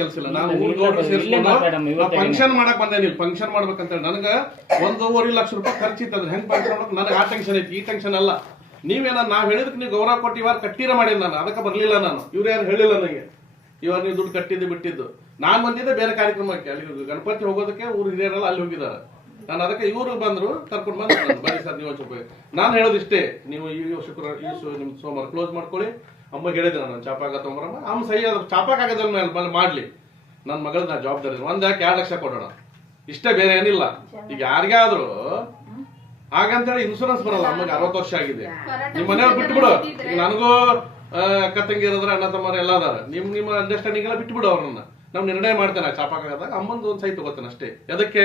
ಕೆಲಸ ಇಲ್ಲ. ನಾವು ಊರ್ ಸೇರಿಸ್ಕೊಂಡು ಫಂಕ್ಷನ್ ಮಾಡಕ್ ಬಂದೆ. ನೀವು ಫಂಕ್ಷನ್ ಮಾಡ್ಬೇಕಂತ ನನಗ 1.5 ಲಕ್ಷ ರೂಪಾಯಿ ಖರ್ಚಿತ್ತು. ಅದ್ರ ಹೆಂಗ್ ಫಂಕ್ಷನ್ ಮಾಡೋದು ನನಗೆ ಆ ಟೆನ್ಷನ್ ಐತಿ, ಈ ಟೆನ್ಷನ್ ಅಲ್ಲ. ನೀವೇನ ನಾವ್ ಹೇಳಿದಕ್ಕೆ ನೀವು ಗೌರವ ಕೊಟ್ಟು ಇವಾರ ಕಟ್ಟಿರ ಮಾಡಿದ್ ನಾನು, ಅದಕ್ಕೆ ಬರ್ಲಿಲ್ಲ ನಾನು. ಇವ್ರು ಯಾರು ಹೇಳಿಲ್ಲ ನನಗೆ ಇವಾಗ ನೀವು ದುಡ್ಡು ಕಟ್ಟಿದ್ದು ಬಿಟ್ಟಿದ್ದು. ನಾನ್ ಬಂದಿದ್ದೆ ಬೇರೆ ಕಾರ್ಯಕ್ರಮಕ್ಕೆ, ಅಲ್ಲಿ ಗಣಪತಿ ಹೋಗೋದಕ್ಕೆ ಊರು ಹಿರಿಯರೆಲ್ಲ ಅಲ್ಲಿ ಹೋಗಿದ್ದಾರೆ. ನಾನು ಅದಕ್ಕೆ ಇವರು ಬಂದ್ರು ಕರ್ಕೊಂಡು ಬಂದ್ರು. ಬರೀ ಸರ್ ನೀವು ಸ್ವಲ್ಪ ನಾನು ಹೇಳೋದಿಷ್ಟೇ, ನೀವು ಈ ಶುಕ್ರವಾರ ನಿಮ್ ಸೋಮವಾರ ಕ್ಲೋಸ್ ಮಾಡ್ಕೊಳ್ಳಿ. ಅಮ್ಮ ಹೇಳಿದೆ ನಾನು ಚಾಪಾಕ ತೊಗೊಂಬರಮ್ಮ. ಅಮ್ಮ ಸಹಿ ಚಾಪಾಕ ಆಗದ ಮೇಲೆ ಮಾಡ್ಲಿ. ನನ್ನ ಮಗಳನ್ನ ನಾ ಜವಾಬ್ದಾರಿ 1-2 ಲಕ್ಷ ಕೊಡೋಣ, ಇಷ್ಟೇ, ಬೇರೆ ಏನಿಲ್ಲ. ಈಗ ಯಾರಿಗೇ ಆದ್ರೂ ಹಾಗಂತೇಳಿ ಇನ್ಸೂರೆನ್ಸ್ ಬರಲ್ಲ. ಅಮ್ಮಗೆ 60 ವರ್ಷ ಆಗಿದೆ. ನಿಮ್ ಮನೆಯವ್ರು ಬಿಟ್ಬಿಡು. ಈಗ ನನಗೂ ಅಕ್ಕ ತಂಗಿ ಇರೋದ್ರ, ಅಣ್ಣ ತಮ್ಮರು ಎಲ್ಲ ಅದಾರ. ನಿಮ್ಮ ಅಂಡರ್ಸ್ಟ್ಯಾಂಡಿಂಗ್ ಎಲ್ಲ ಬಿಟ್ಬಿಡು. ಅವ್ರನ್ನ ನಾವು ನಿರ್ಣಯ ಮಾಡ್ತೇನೆ. ಚಾಪಾಕ ಆಗದಾಗ ಅಮ್ಮಂದು ಒಂದು ಸಹಿ ತಗೋತೇನೆ ಅಷ್ಟೇ. ಅದಕ್ಕೆ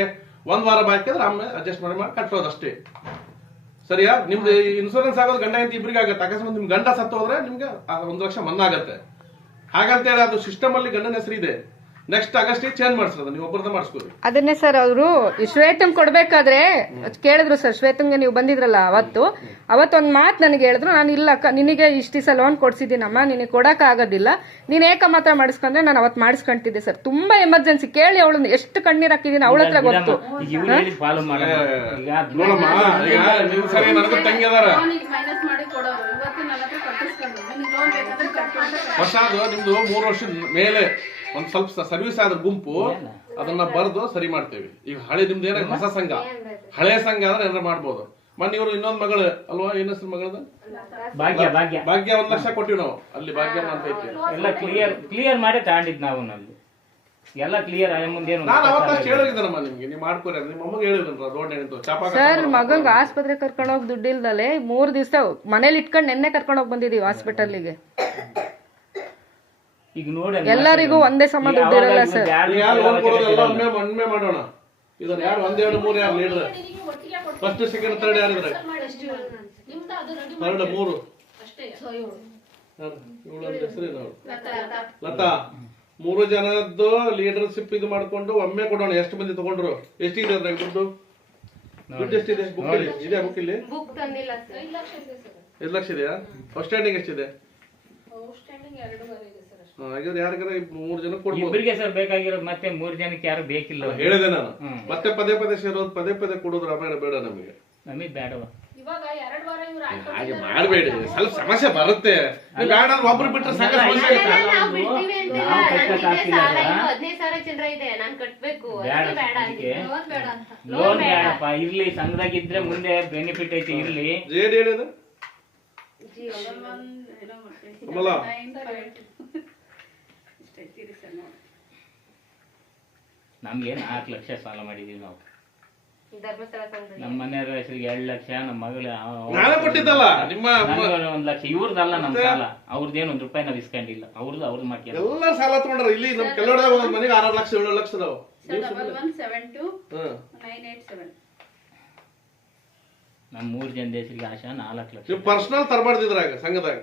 1 ವಾರ ಬಾಕಿ ಆದ್ರೆ ಅಮ್ಮ ಅಡ್ಜಸ್ಟ್ ಮಾಡಿ ಕಟ್ಟೋದು ಅಷ್ಟೇ. ಸರಿಯಾ? ನಿಮ್ದು ಇನ್ಸೂರೆನ್ಸ್ ಆಗೋದು ಗಂಡ ಅಂತ ಇಬ್ರಿಗೆ ಆಗತ್ತೆ. ಅಕಸ್ಮಾತ್ ನಿಮ್ ಗಂಡ ಸತ್ತು ಹೋದ್ರೆ ನಿಮ್ಗೆ 1 ಲಕ್ಷ ಮನ್ನಾ ಆಗತ್ತೆ. ಹಾಗಂತೇಳಿ ಅದು ಸಿಸ್ಟಮ್ ಅಲ್ಲಿ ಗಂಡನ ಹೆಸರು ಇದೆ. ನೆಕ್ಸ್ಟ್ ಆಗಸ್ಟ್ ಚೇಂಜ್ ಮಾಡಿಸೋದು, ನೀವು ಒಬ್ಬರದ ಮಾಡಿಸ್ಕೋರಿ. ಅದನ್ನೇ ಸರ್ ಅವರು ಶ್ವೇತಂಗ್ ಕೊಡ್ಬೇಕಾದ್ರೆ ಕೇಳಿದ್ರು ಸರ್. ಶ್ವೇತಂಗೆ ನೀವು ಬಂದಿದ್ರಲ್ಲ ಅವತ್ತೊಂದ್ ಮಾತು ನನಗೆ ಹೇಳಿದ್ರು. ನಾನು ಇಲ್ಲ ಅಕ್ಕ, ನಿನಗೆ ಇಷ್ಟು ದಿವಸ ಲೋನ್ ಕೊಡ್ಸಿದ್ದೀನಮ್ಮ, ನಿನಗೆ ಕೊಡಕ್ ಆಗೋದಿಲ್ಲ, ನೀನ್ ಏಕ ಮಾತ್ರ ಮಾಡಿಸ್ಕೊಂಡ್ರೆ ನಾನು ಅವತ್ತು ಮಾಡಿಸ್ಕೊಂತಿದ್ದೆ ಸರ್. ತುಂಬಾ ಎಮರ್ಜೆನ್ಸಿ. ಕೇಳಿ ಅವಳನ್ನ ಎಷ್ಟು ಕಣ್ಣೀರ್ ಹಾಕಿದೀನಿ, ಅವಳ ಹತ್ರ ಗೊತ್ತು. ನಿಮ್ದು 3 ವರ್ಷದ ಮೇಲೆ ಒಂದ್ ಸ್ವಲ್ಪ ಸರ್ವಿಸ್ ಆದ್ರ ಗುಂಪು ಅದನ್ನ ಬರ್ದು ಸರಿ ಮಾಡ್ತೇವೆ. ಈಗ ಹಳೆ ನಿಮ್ದು ಏನ ಹೊಸ ಸಂಘ, ಹಳೆ ಸಂಘ ಆದ್ರೆ ಏನಾರ ಮಾಡ್ಬೋದು. ಮೊನ್ನೆ ಇವರು ಇನ್ನೊಂದ್ ಮಗಳು ಅಲ್ವಾ, ಏನ್ ಹೆಸರು ಮಗಳದ? ಭಾಗ್ಯ 1 ಲಕ್ಷ ಕೊಟ್ಟಿವಿ ನಾವು. ಅಲ್ಲಿ ಭಾಗ್ಯ ಅಂತ ಐತಿ. ಎಲ್ಲ ಕ್ಲಿಯರ್ ಮಾಡಿ ತಗೊಂಡಿದ್ ನಾವು. ನಲ್ಲಿ ಎಲ್ಲ ಕ್ಲಿಯರ್ ಮುಂದೇನು ನಾನು ಅವತ್ತಷ್ಟು ಹೇಳಿದ್ದೀನಮ್ಮ ನಿಮ್ಗೆ, ನೀವು ಮಾಡ್ಕೊರಿ. ನಿಮ್ಮ ಅಮ್ಮಗೆ ಹೇಳಿದ್ರಲ್ಲ ರೋಡ್ ನಿಂತು ಚಾಪಾಕ ಸರ್. ಮಗಂಗ ಆಸ್ಪತ್ರೆ ಕರ್ಕೊಂಡು ಹೋಗಿ ದುಡ್ಡಿಲ್ದಲೆ 3 ದಿವಸ ಮನೇಲಿ ಇಟ್ಕೊಂಡು ನೆನ್ನೆ ಕರ್ಕೊಂಡು ಹೋಗಿ ಬಂದಿದೀವಿ ಹಾಸ್ಪಿಟಲ್ಗೆ. ಈಗ ನೋಡಿ ಎಲ್ಲರಿಗೂ ಒಂದೇ ಸಮ ದುಡ್ಡು ಇರಲ್ಲ ಸರ್. ಒಮ್ಮೆ ಮಾಡೋಣ. ಇದನ್ನ ಯಾರು 1, 2, 3 ಯಾರು ಲೀಡರ್? ಫಸ್ಟ್, ಸೆಕೆಂಡ್, ಥರ್ಡ್ ಯಾರಿದ್ರೆ? ಥರ್ಡ್ 3 ಹೆಸರೇನು? ಲತಾ. 3 ಜನದ್ದು ಲೀಡರ್ಶಿಪ್ ಇದು ಮಾಡ್ಕೊಂಡು ಒಮ್ಮೆ ಕೊಡೋಣ. ಎಷ್ಟು ಮಂದಿ ತಗೊಂಡ್ರು? ಎಷ್ಟಿದೆ ಅದ್ರಾಗ ದುಡ್ಡು? ದುಡ್ಡು ಎಷ್ಟಿದೆ? ಬುಕ್ ಇಲ್ಲಿ ಇದೆ. ಬುಕ್ ಇಲ್ಲಿ 5 ಲಕ್ಷ ಇದೆಯಾ? ಔಟ್ಸ್ಟ್ಯಾಂಡಿಂಗ್ ಎಷ್ಟಿದೆ? ಹಾಗಾದ್ರೆ ಯಾರಿಗಾರ 3 ಜನ ಕೊಡ್ಬೋದು. ಇಬ್ಬರಿಗೆ ಸರ್ ಬೇಕಾಗಿರೋದು, ಮತ್ತೆ 3 ಜನಕ್ಕೆ ಯಾರು ಬೇಕಿಲ್ಲ. ಹೇಳಿದೆ ನಾನು. ಮತ್ತೆ ಪದೇ ಸೇರೋದು, ಪದೇ ಕೊಡೋದು ರಾಮಾಯಣ ಬೇಡ ನಮಗೆ. ನಮಗೆ ಬೇಡವ. ಹಾಗೆ ಮಾಡಬೇಡಿ, ಸ್ವಲ್ಪ ಸಮಸ್ಯೆ ಬರುತ್ತೆ. ಬೇಡ ಒಬ್ರು ಬಿಟ್ರೆ ಸಾಕ ಸಮಸ್ಯೆ. ಲೋನ್ ಬೇಡಪ್ಪ, ಇರ್ಲಿ ಸಂಘದಾಗಿದ್ರೆ ಮುಂದೆ ಬೆನಿಫಿಟ್ ಐತಿ. ಇರ್ಲಿ ಹೇಳಿದ ನಮ್ಗೆ 4 ಲಕ್ಷ ಸಾಲ ಮಾಡಿದೀವಿ ನಾವು. ನಮ್ಮ ಮನೆಯವ್ರ ಹೆಸರಿಗೆ 2 ಲಕ್ಷ, ನಮ್ಮ ಮಗಳ ಕೊಟ್ಟಿದ್ದಲ್ಲ ನಿಮ್ಮ 1 ಲಕ್ಷ. ಇವ್ರದಲ್ಲ ನಮ್ ಸಾಲ. ಅವ್ರದ್ದೇನು 1 ರೂಪಾಯಿ ನಾವ್ ಇಸ್ಕೊಂಡಿಲ್ಲ. ಅವ್ರದ್ದು ಮಾಡ್ತೀವಿ. ಎಲ್ಲ ಸಾಲ ತಗೊಂಡ್ರ. ಇಲ್ಲಿ ನಮ್ ಕೆಲವಡೆ ಒಂದ್ ಮನೆಗೆ 6 ಲಕ್ಷ 7 ಲಕ್ಷ ಅದಾವ. ನಮ್ 3 ಜನ ಹೆಸರಿಗೆ ಆಶಾ 4 ಲಕ್ಷ. ನೀವು ಪರ್ಸನಲ್ ತರಬಾರ್ದಿದ್ರಾಗ ಸಂಘದಾಗ.